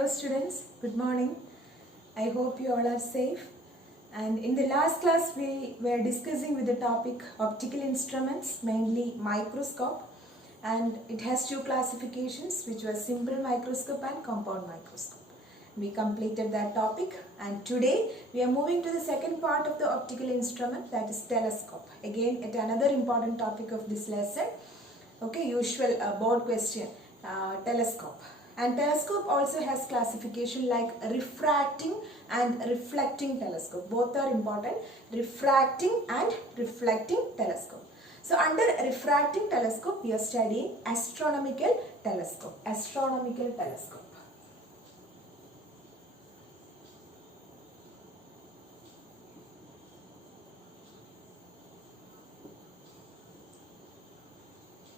Hello students, good morning. I hope you all are safe. And in the last class we were discussing with the topic optical instruments, mainly microscope, and it has two classifications which were simple microscope and compound microscope. We completed that topic and today we are moving to the second part of the optical instrument, that is telescope. Again, at another important topic of this lesson. Okay, usual board question, telescope. And telescope also has classification like refracting and reflecting telescope. Both are important, refracting and reflecting telescope. So under refracting telescope we are studying astronomical telescope. Astronomical telescope.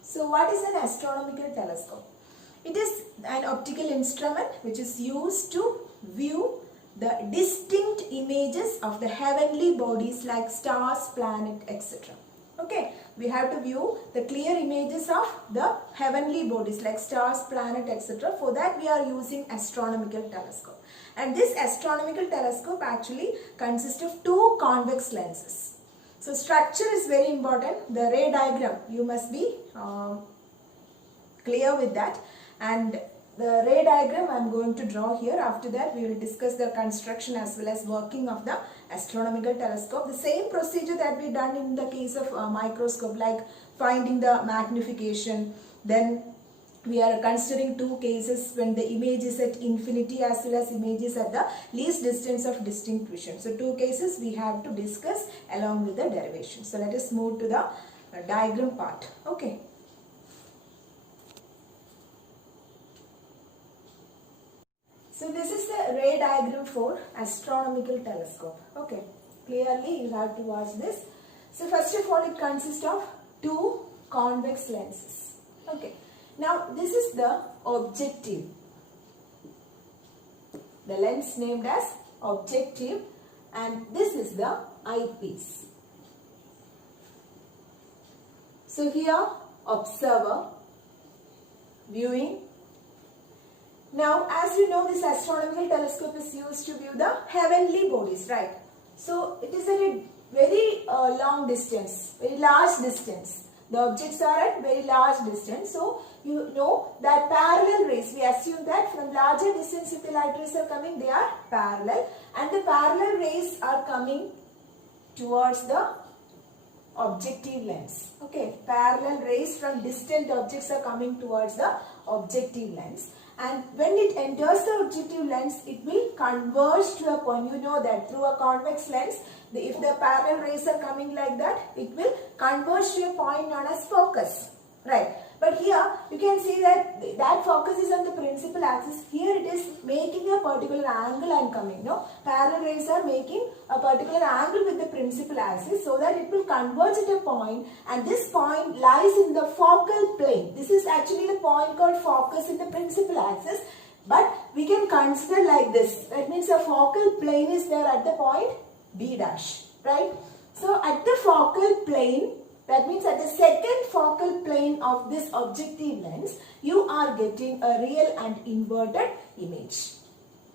So what is an astronomical telescope? It is an optical instrument which is used to view the distinct images of the heavenly bodies like stars, planet, etc. Okay, we have to view the clear images of the heavenly bodies like stars, planet, etc. For that we are using astronomical telescope. And this astronomical telescope actually consists of two convex lenses. So structure is very important. The ray diagram, you must be clear with that. And the ray diagram I am going to draw here. After that we will discuss the construction as well as working of the astronomical telescope. The same procedure that we done in the case of microscope, like finding the magnification. Then we are considering two cases when the image is at infinity as well as image is at the least distance of distinct vision. So two cases we have to discuss along with the derivation. So let us move to the diagram part. Okay. So this is the ray diagram for astronomical telescope. Okay, clearly you have to watch this. So first of all it consists of two convex lenses. Okay, now this is the objective. The lens named as objective, and this is the eyepiece. So here observer, viewing. Now, as you know, this astronomical telescope is used to view the heavenly bodies, right? So, it is at a very long distance, very large distance. The objects are at very large distance. So, you know that parallel rays, we assume that from larger distance if the light rays are coming, they are parallel. And the parallel rays are coming towards the objective lens. Okay, parallel rays from distant objects are coming towards the objective lens. And when it enters the objective lens, it will converge to a point. You know that through a convex lens, if the parallel rays are coming like that, it will converge to a point known as focus. Right. But here you can see that that focus is on the principal axis. Here it is making a particular angle and coming. No, parallel rays are making a particular angle with the principal axis so that it will converge at a point, and this point lies in the focal plane. This is actually the point called focus in the principal axis, but we can consider like this. That means a focal plane is there at the point B dash, right? So at the focal plane, that means at the second focal plane of this objective lens, you are getting a real and inverted image.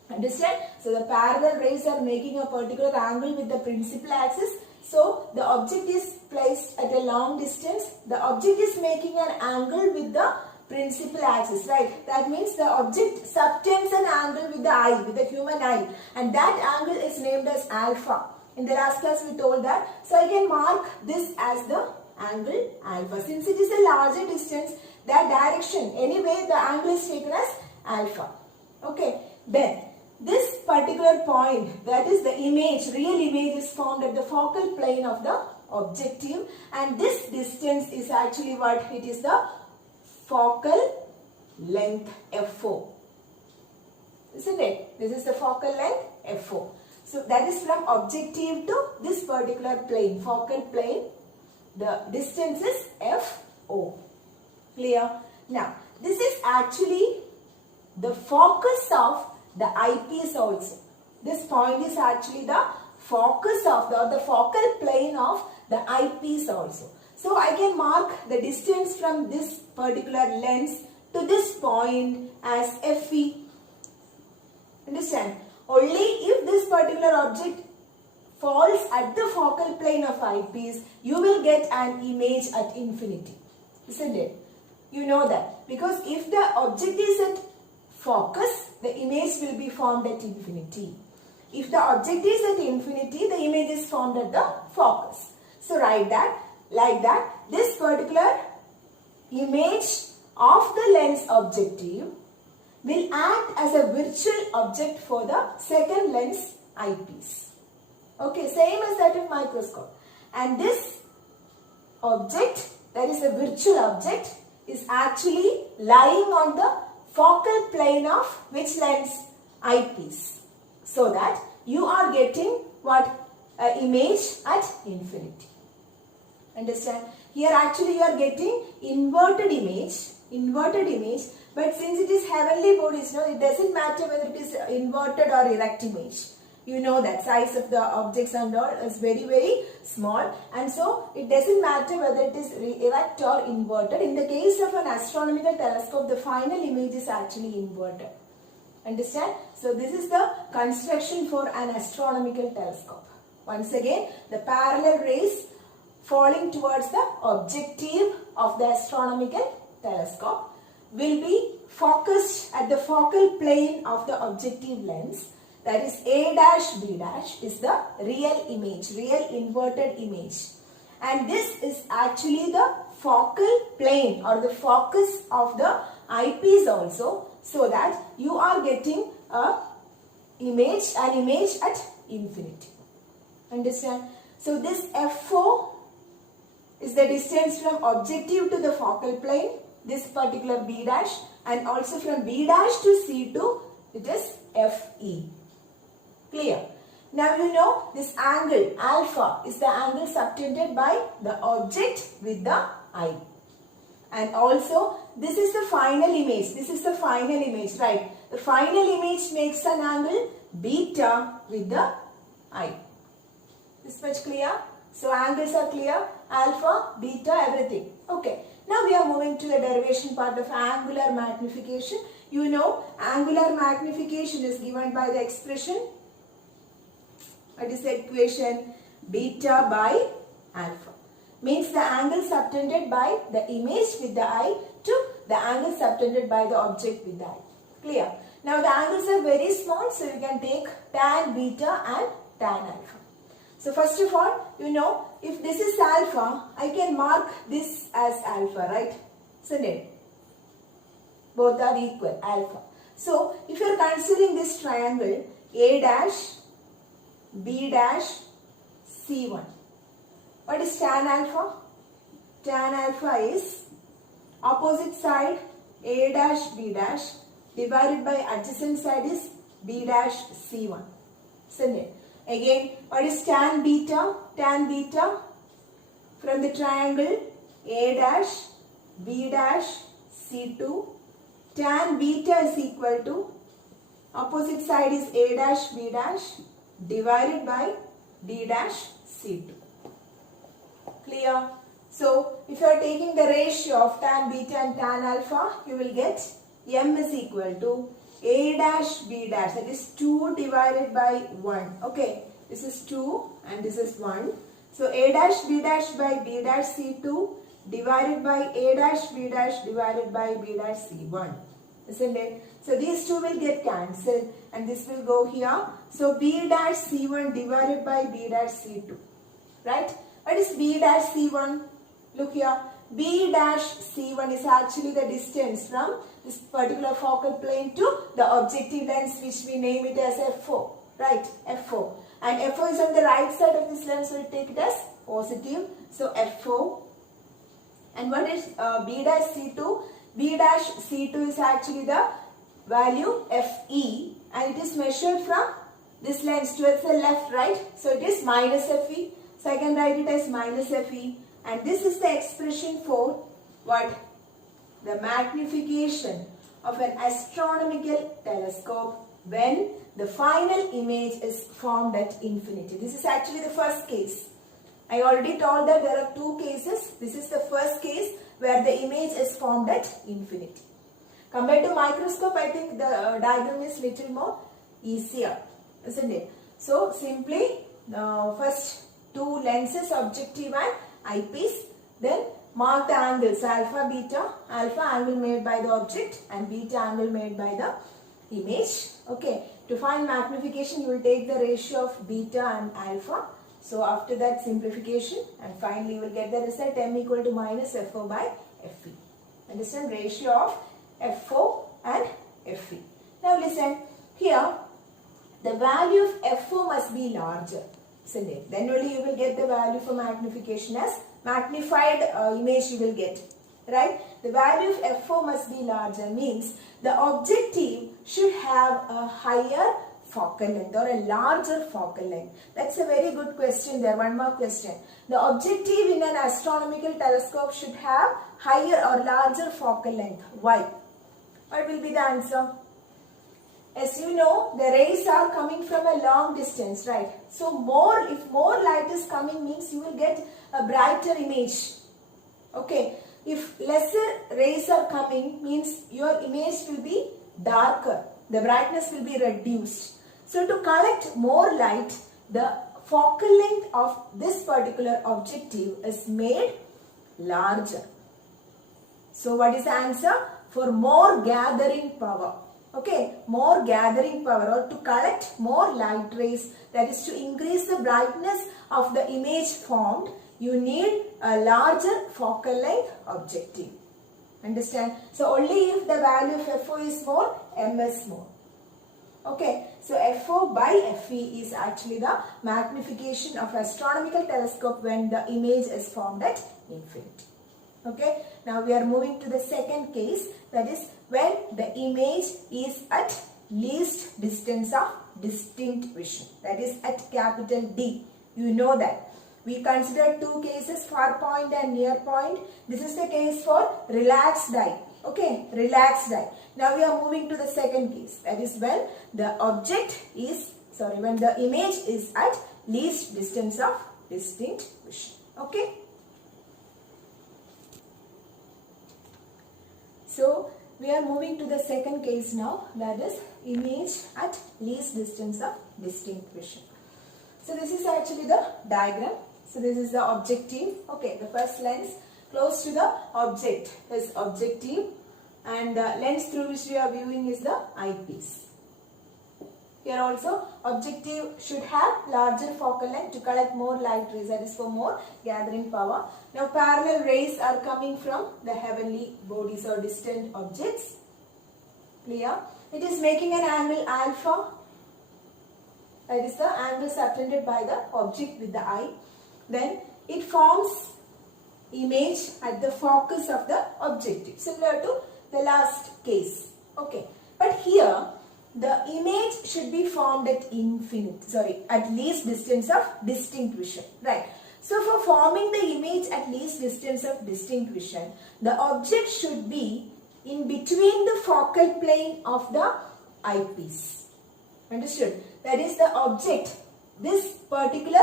Understand? So the parallel rays are making a particular angle with the principal axis. So the object is placed at a long distance. The object is making an angle with the principal axis, right? That means the object subtends an angle with the eye, with the human eye, and that angle is named as alpha. In the last class we told that. So I can mark this as the angle alpha. Since it is a larger distance, that direction, anyway the angle is taken as alpha. Okay. Then this particular point, that is the image, real image is formed at the focal plane of the objective, and this distance is actually what? It is the focal length F4. Isn't it? This is the focal length F4. So that is from objective to this particular plane, focal plane. The distance is FO. Clear? Now, this is actually the focus of the eyepiece also. This point is actually the focus of the focal plane of the eyepiece also. So, I can mark the distance from this particular lens to this point as FE. object falls at the focal plane of eyepiece, you will get an image at infinity. Isn't it? You know that. Because if the object is at focus, the image will be formed at infinity. If the object is at infinity, the image is formed at the focus. So write that like that. This particular image of the lens objective will act as a virtual object for the second lens eyepiece. Okay, same as that of microscope. And this object, that is a virtual object, is actually lying on the focal plane of which lens? Eyepiece. So that you are getting what? Image at infinity. Understand? Here actually you are getting inverted image, but since it is heavenly bodies, no, it doesn't matter whether it is inverted or erect image. You know that size of the objects and all is very, very small, and so it doesn't matter whether it is erect or inverted. In the case of an astronomical telescope, the final image is actually inverted. Understand? So this is the construction for an astronomical telescope. Once again, the parallel rays falling towards the objective of the astronomical telescope will be focused at the focal plane of the objective lens. That is A dash B dash is the real image, real inverted image. And this is actually the focal plane or the focus of the eyepiece also, so that you are getting an image at infinity. Understand? So this F4 is the distance from objective to the focal plane, this particular B dash, and also from B dash to C2 it is FE. Clear? Now you know this angle alpha is the angle subtended by the object with the eye. And also this is the final image. This is the final image, right? The final image makes an angle beta with the eye. This much clear? So angles are clear. Alpha, beta, everything. Okay. Now we are moving to the derivation part of angular magnification. You know angular magnification is given by the expression. What is the equation? Beta by alpha. Means the angle subtended by the image with the eye to the angle subtended by the object with the eye. Clear? Now the angles are very small, so you can take tan beta and tan alpha. So first of all, you know, if this is alpha, I can mark this as alpha, right? Isn't it? Both are equal, alpha. So if you are considering this triangle A dash, B dash, C1. What is tan alpha? Tan alpha is opposite side A dash, B dash divided by adjacent side is B dash, C1. Isn't it? Again, what is tan beta? Tan beta from the triangle A dash, B dash, C2. Tan beta is equal to opposite side is A dash, B dash divided by D dash, C2. Clear? So, if you are taking the ratio of tan beta and tan alpha, you will get M is equal to A dash B dash, that is 2 divided by 1. Okay, this is 2 and this is 1. So, A dash B dash by B dash C2 divided by A dash B dash divided by B dash C1. Isn't it? So, these two will get cancelled and this will go here. So, B dash C1 divided by B dash C2. Right? What is B dash C1? Look here. B dash C1 is actually the distance from this particular focal plane to the objective lens, which we name it as F4. Right? F4. And F4 is on the right side of this lens, so we take it as positive. So, F4. And what is B dash C2? B dash C2 is actually the value Fe, and it is measured from this lens towards the left, right? So, it is minus Fe. So, I can write it as minus Fe. And this is the expression for what? The magnification of an astronomical telescope when the final image is formed at infinity. This is actually the first case. I already told that there are two cases. This is the first case where the image is formed at infinity. Compared to microscope, I think the diagram is little more easier, isn't it? So simply first two lenses, objective and eyepiece, then mark the angles alpha, beta, alpha angle made by the object and beta angle made by the image. Okay, to find magnification you will take the ratio of beta and alpha. So after that simplification and finally you will get the result m equal to minus FO by FE. Understand, ratio of FO and FE. Now listen, here the value of FO must be larger, isn't it? Then only you will get the value for magnification as magnified image you will get, right? The value of FO must be larger means the objective should have a higher focal length or a larger focal length. That's a very good question there. One more question. The objective in an astronomical telescope should have higher or larger focal length. Why? What will be the answer? As you know, the rays are coming from a long distance, right? So if more light is coming means you will get a brighter image. Okay. If lesser rays are coming means your image will be darker. The brightness will be reduced. So to collect more light, the focal length of this particular objective is made larger. So what is the answer? For more gathering power. Okay, more gathering power, or to collect more light rays, that is to increase the brightness of the image formed, you need a larger focal length objective. Understand? So only if the value of FO is more, M is more. Okay, so FO by FE is actually the magnification of astronomical telescope when the image is formed at infinity. Okay, now we are moving to the second case, that is when the image is at least distance of distinct vision, that is at capital D. You know that. We consider two cases, far point and near point. This is the case for relaxed eye. Okay, relaxed eye. Now we are moving to the second case, that is when the when the image is at least distance of distinct vision. Okay. So we are moving to the second case now, that is image at least distance of distinct vision. So this is actually the diagram. So this is the objective. Okay, the first lens close to the object is objective and the lens through which we are viewing is the eyepiece. Here also objective should have larger focal length to collect more light rays, that is for more gathering power. Now parallel rays are coming from the heavenly bodies or distant objects. Clear? It is making an angle alpha, that is the angle subtended by the object with the eye. Then it forms image at the focus of the objective, similar to the last case. Okay, but here the image should be formed at at least distance of distinct vision, right? So for forming the image at least distance of distinct vision, the object should be in between the focal plane of the eyepiece. Understood? That is the object, this particular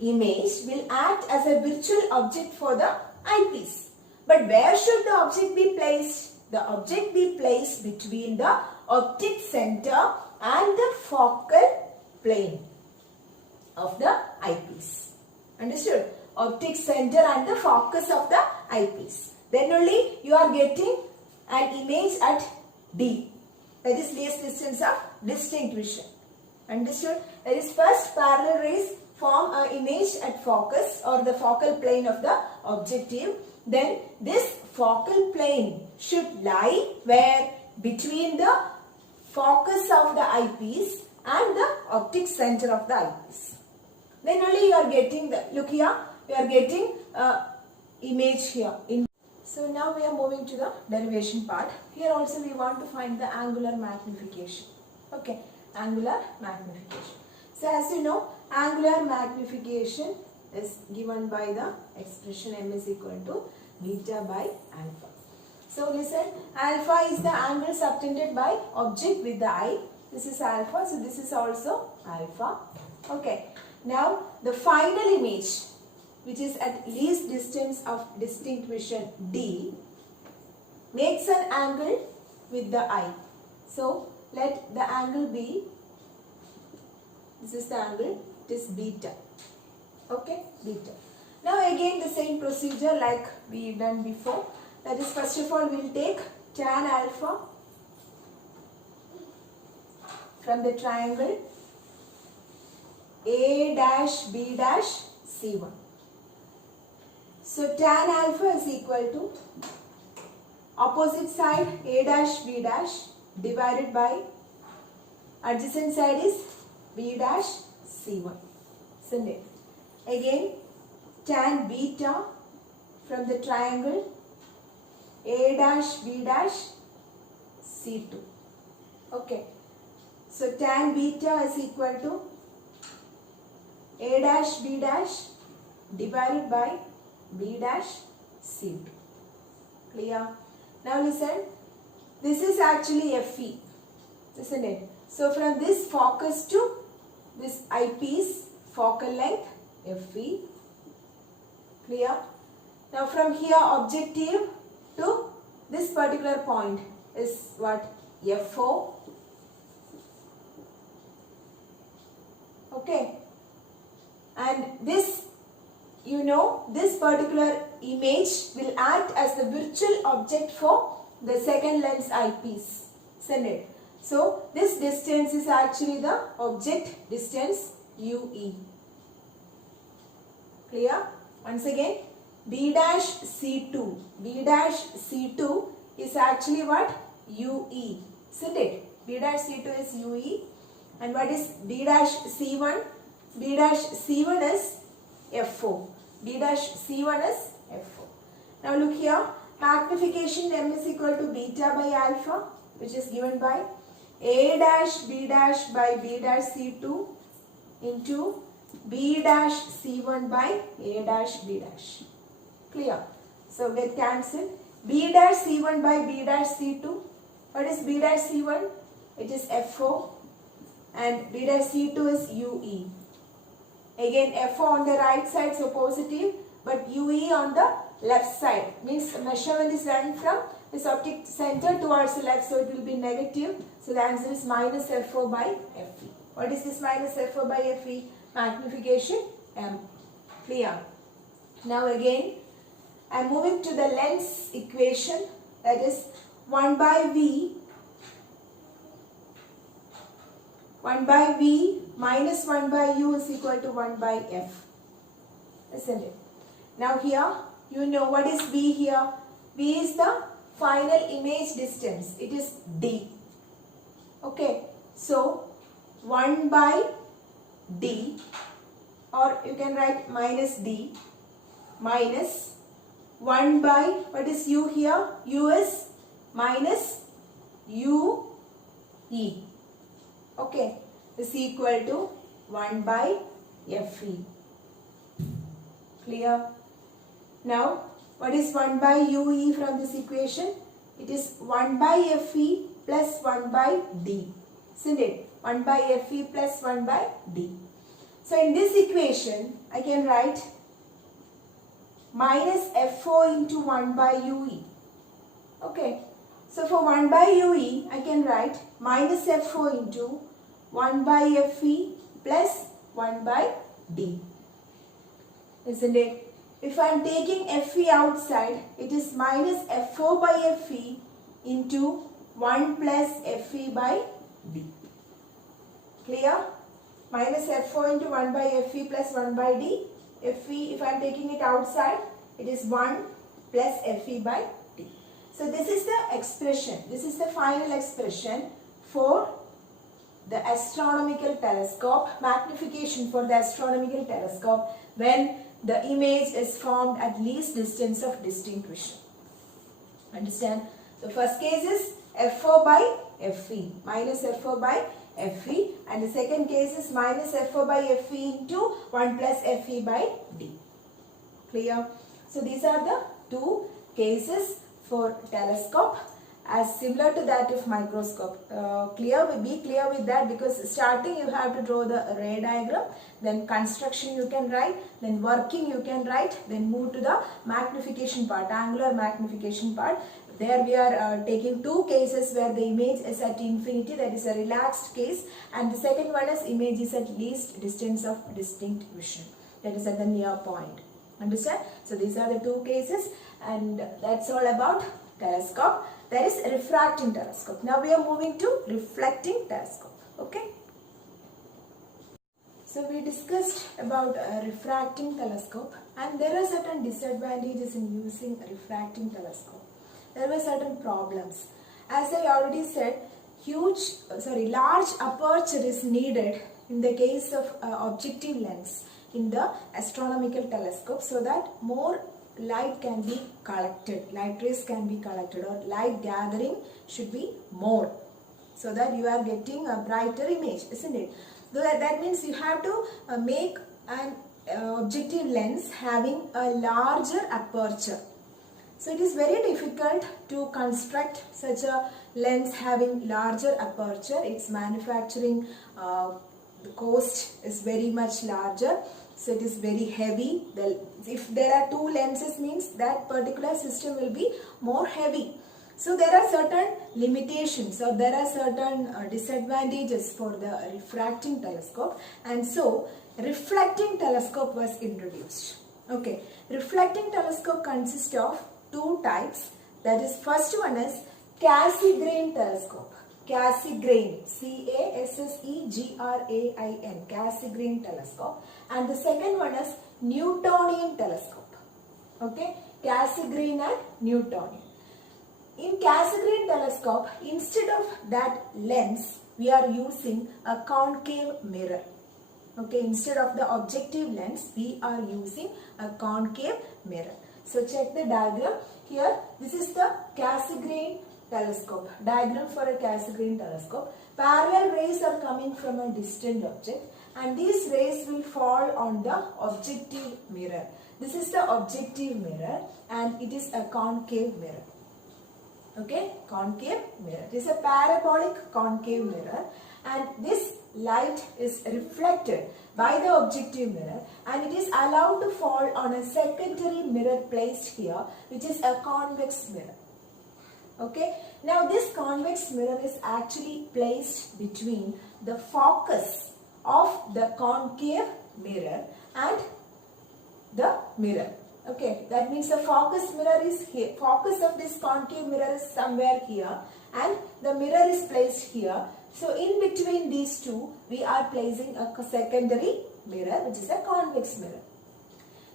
image will act as a virtual object for the eyepiece. But where should the object be placed? The object be placed between the optic center and the focal plane of the eyepiece. Understood? Optic center and the focus of the eyepiece. Then only you are getting an image at D. That is least distance of distinct vision. Understood? That is first parallel rays form an image at focus or the focal plane of the objective. Then this focal plane should lie where? Between the focus of the eyepiece and the optic center of the eyepiece. Then only you are getting the, look here, you are getting image here. So now we are moving to the derivation part. Here also we want to find the angular magnification. Okay, angular magnification. So as you know, angular magnification is given by the expression m is equal to beta by alpha. So listen, alpha is the angle subtended by object with the eye. This is alpha, so this is also alpha. Okay. Now the final image, which is at least distance of distinct vision D, makes an angle with the eye. So let the angle be This is the angle, it is beta. Okay, beta. Now again the same procedure like we done before. That is, first of all we will take tan alpha from the triangle A dash B dash C1. So tan alpha is equal to opposite side A dash B dash divided by adjacent side is B dash C1. Isn't it? Again tan beta from the triangle A dash B dash C2. Okay. So tan beta is equal to A dash B dash divided by B dash C2. Clear? Now listen. This is actually FE. Isn't it? So from this focus to this eyepiece focal length FE. Clear? Now from here objective to this particular point is what? FO. Okay. And this, you know, this particular image will act as the virtual object for the second lens eyepiece. Isn't it? So this distance is actually the object distance UE. Clear? Once again, B dash C2. B dash C2 is actually what? UE. Isn't it? B dash C2 is UE. And what is B dash C1? B dash C1 is FO. B dash C1 is FO. Now look here. Magnification M is equal to beta by alpha, which is given by A dash B dash by B dash C2 into B dash C1 by A dash B dash. Clear? So we cancel. B dash C1 by B dash C2. What is B dash C1? It is FO. And B dash C2 is UE. Again FO on the right side, so positive, but UE on the left side. Means the measurement is done from this optic center towards the left, so it will be negative. So the answer is minus FO by FE. What is this minus FO by FE? Magnification M. Clear? Now again, I am moving to the lens equation, that is 1 by V minus 1 by U is equal to 1 by F. Isn't it? Now here, you know what is V here? V is the final image distance. It is D. Okay. So, 1 by D, or you can write minus D, minus 1 by, what is U here? U is minus UE. Okay, is equal to 1 by FE. Clear? Now, what is 1 by UE from this equation? It is 1 by FE plus 1 by D. Isn't it? 1 by FE plus 1 by D. So, in this equation, I can write minus FO into 1 by UE. Okay. So, for 1 by UE, I can write minus FO into 1 by FE plus 1 by D. Isn't it? If I am taking FE outside, it is minus FO by FE into 1 plus FE by D. Clear? Minus FO into 1 by FE plus 1 by D. FE, if I am taking it outside, it is 1 plus FE by D. So this is the expression. This is the final expression for the astronomical telescope, magnification for the astronomical telescope when the image is formed at least distance of distinct vision. Understand? The first case is FO by FE, minus FO by FE, and the second case is minus FO by FE into 1 plus FE by D. Clear? So these are the two cases for telescope as similar to that of microscope. Be clear with that, because starting you have to draw the ray diagram, then construction you can write, then working you can write, then move to the magnification part, angular magnification part. there we are taking two cases where the image is at infinity, that is a relaxed case, and the second one is image is at least distance of distinct vision, that is at the near point. Understand? So these are the two cases, and that's all about telescope. That is refracting telescope. Now we are moving to reflecting telescope. Okay. So we discussed about a refracting telescope, and there are certain disadvantages in using a refracting telescope. There were certain problems. As I already said, large aperture is needed in the case of objective lens in the astronomical telescope, so that more light can be collected, light rays can be collected, or light gathering should be more, so that you are getting a brighter image, isn't it? So that means you have to make an objective lens having a larger aperture. So it is very difficult to construct such a lens having larger aperture. Its manufacturing the cost is very much larger. So it is very heavy. If there are two lenses, means that particular system will be more heavy. So there are certain limitations, or there are certain disadvantages for the refracting telescope, and so reflecting telescope was introduced. Okay, reflecting telescope consists of two types. That is, first one is Cassegrain telescope. Cassegrain, Cassegrain, Cassegrain telescope, and the second one is Newtonian telescope. Okay, Cassegrain and Newtonian. In Cassegrain telescope, instead of that lens, we are using a concave mirror. Okay, instead of the objective lens, we are using a concave mirror. So check the diagram. Here, this is the Cassegrain telescope. Diagram for a Cassegrain telescope. Parallel rays are coming from a distant object, and these rays will fall on the objective mirror. This is the objective mirror, and it is a concave mirror. Okay, concave mirror. It is a parabolic concave mirror, and this light is reflected by the objective mirror, and it is allowed to fall on a secondary mirror placed here, which is a convex mirror. Okay, now this convex mirror is actually placed between the focus of the concave mirror and the mirror. Okay, that means the focus mirror is here. Focus of this concave mirror is somewhere here, and the mirror is placed here. So in between these two, we are placing a secondary mirror, which is a convex mirror.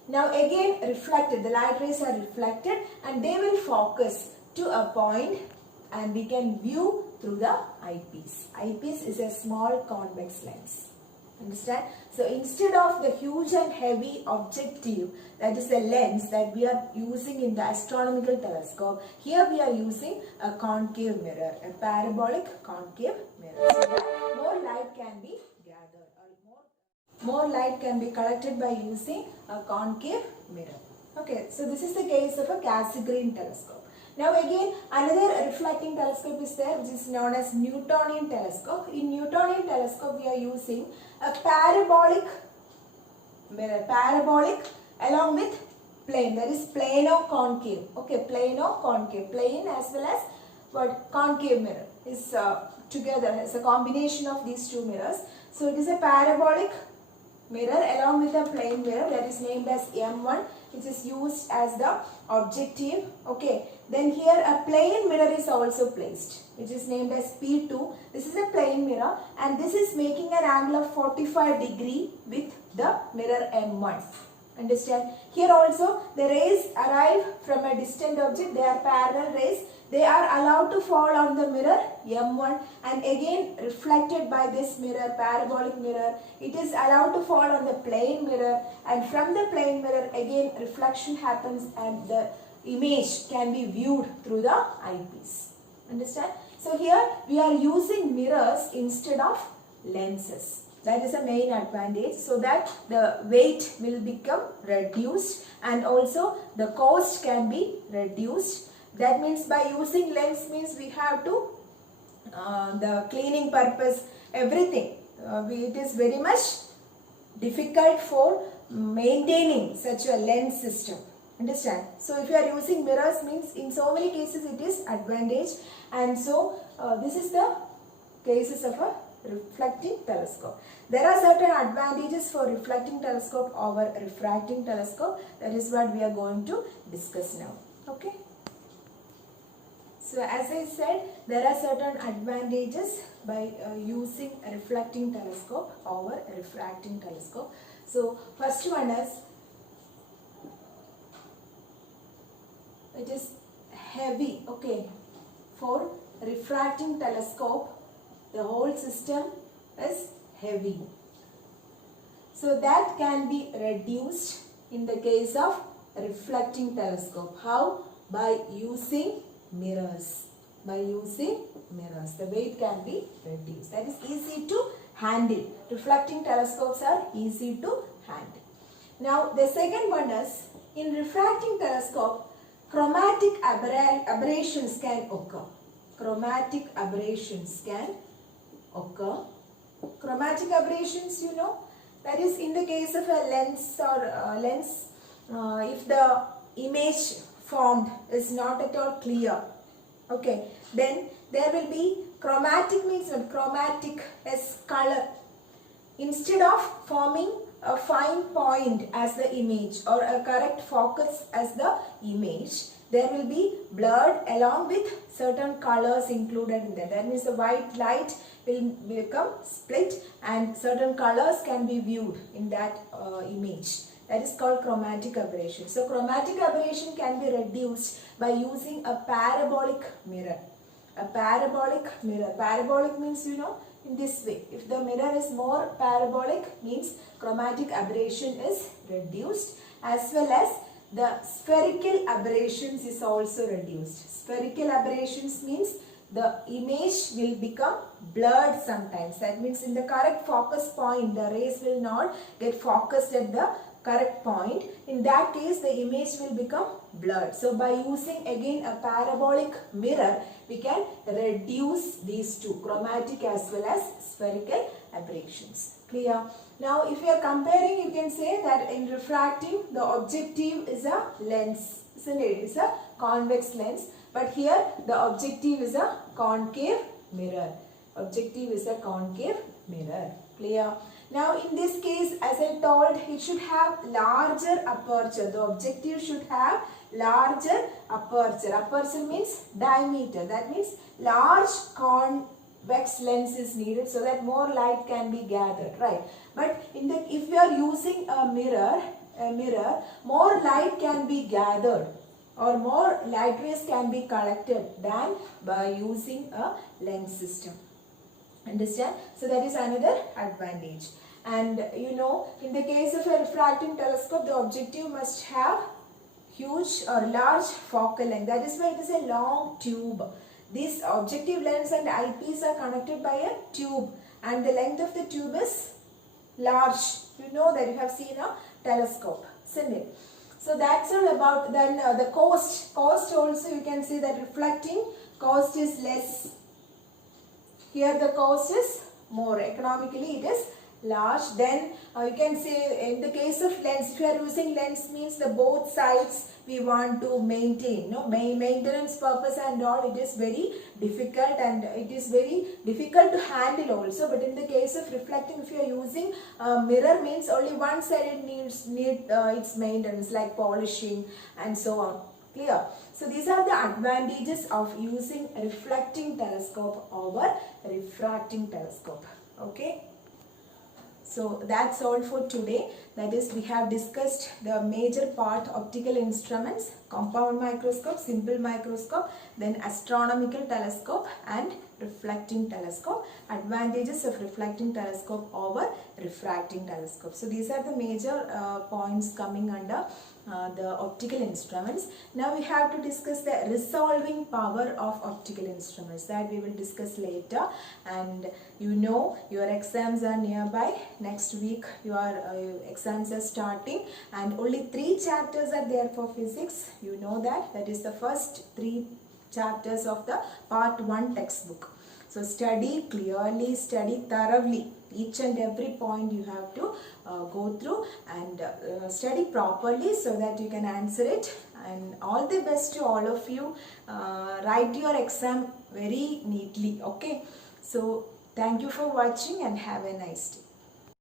Now again reflected, the light rays are reflected, and they will focus to a point, and we can view through the eyepiece. Eyepiece is a small convex lens. Understand? So instead of the huge and heavy objective, that is a lens that we are using in the astronomical telescope, here we are using a concave mirror, a parabolic concave mirror, so that more light can be gathered, or more light can be collected by using a concave mirror. Okay, so this is the case of a Cassegrain telescope. Now again, another reflecting telescope is there, which is known as Newtonian telescope. In Newtonian telescope, we are using a parabolic mirror, parabolic along with plane, that is plano-concave. Okay, plano-concave, plane as well as what concave mirror is together as a combination of these two mirrors. So it is a parabolic mirror along with a plane mirror, that is named as M1, which is used as the objective. Okay, then here a plane mirror is also placed, which is named as P2. This is a plane mirror, and this is making an angle of 45 degree with the mirror M1. Understand? Here also the rays arrive from a distant object. They are parallel rays. They are allowed to fall on the mirror M1, and again reflected by this mirror, parabolic mirror. It is allowed to fall on the plane mirror, and from the plane mirror again reflection happens, and the image can be viewed through the eyepiece. Understand? So here we are using mirrors instead of lenses. That is a main advantage, so that the weight will become reduced, and also the cost can be reduced. That means by using lens means we have to the cleaning purpose, everything. It is very much difficult for maintaining such a lens system. Understand? So if you are using mirrors means in so many cases it is advantage, and so this is the cases of a reflecting telescope. There are certain advantages for reflecting telescope over refracting telescope. That is what we are going to discuss now. Okay. So as I said, there are certain advantages by using a reflecting telescope over a refracting telescope. So first one is it is heavy. Okay, for refracting telescope the whole system is heavy, so that can be reduced in the case of reflecting telescope. How? By using mirrors. By using mirrors, the weight can be reduced. That is easy to handle. Reflecting telescopes are easy to handle. Now the second one is, in refracting telescope, chromatic aberrations can occur. Chromatic aberrations can occur. Chromatic aberrations, you know, that is in the case of a lens or if the image formed is not at all clear, okay, then there will be chromatic means what? Chromatic is color. Instead of forming a fine point as the image or a correct focus as the image, there will be blurred along with certain colors included in that. That means the white light will become split and certain colors can be viewed in that image. That is called chromatic aberration. So chromatic aberration can be reduced by using a parabolic mirror. A parabolic mirror. Parabolic means, you know, in this way. If the mirror is more parabolic, means chromatic aberration is reduced, as well as the spherical aberrations is also reduced. Spherical aberrations means the image will become blurred sometimes. That means in the correct focus point, the rays will not get focused at the correct point. In that case, the image will become blurred. So by using again a parabolic mirror, we can reduce these two, chromatic as well as spherical aberrations. Clear? Now if we are comparing, you can say that in refracting, the objective is a lens, isn't it? It's a convex lens. But here the objective is a concave mirror. Objective is a concave mirror. Clear? Now in this case, as I told, it should have larger aperture. The objective should have larger aperture. Aperture means diameter. That means large convex lens is needed so that more light can be gathered, right? But if you are using a mirror, more light can be gathered or more light rays can be collected than by using a lens system. Understand? So that is another advantage. And you know, in the case of a refracting telescope, the objective must have huge or large focal length. That is why it is a long tube. This objective lens and eyepiece are connected by a tube, and the length of the tube is large. You know that you have seen a telescope, isn't it? So that's all about. Then the cost also, you can see that reflecting cost is less. Here the cost is more. Economically it is large. Then you can say in the case of lens, if you are using lens means the both sides we want to maintain. No, maintenance purpose and all, it is very difficult and it is very difficult to handle also. But in the case of reflecting, if you are using mirror means only one side needs its maintenance, like polishing and so on. Clear? So these are the advantages of using a reflecting telescope over refracting telescope. Okay. So that's all for today. That is, we have discussed the major part optical instruments, compound microscope, simple microscope, then astronomical telescope and reflecting telescope. Advantages of reflecting telescope over refracting telescope. So these are the major points coming under the optical instruments. Now we have to discuss the resolving power of optical instruments. That we will discuss later. And you know your exams are nearby. Next week your exams are starting, and only 3 chapters are there for physics. You know that. That is the first 3 chapters of the part 1 textbook. So study clearly, study thoroughly. Each and every point you have to go through and study properly so that you can answer it. And all the best to all of you. Write your exam very neatly. Okay. So thank you for watching and have a nice day.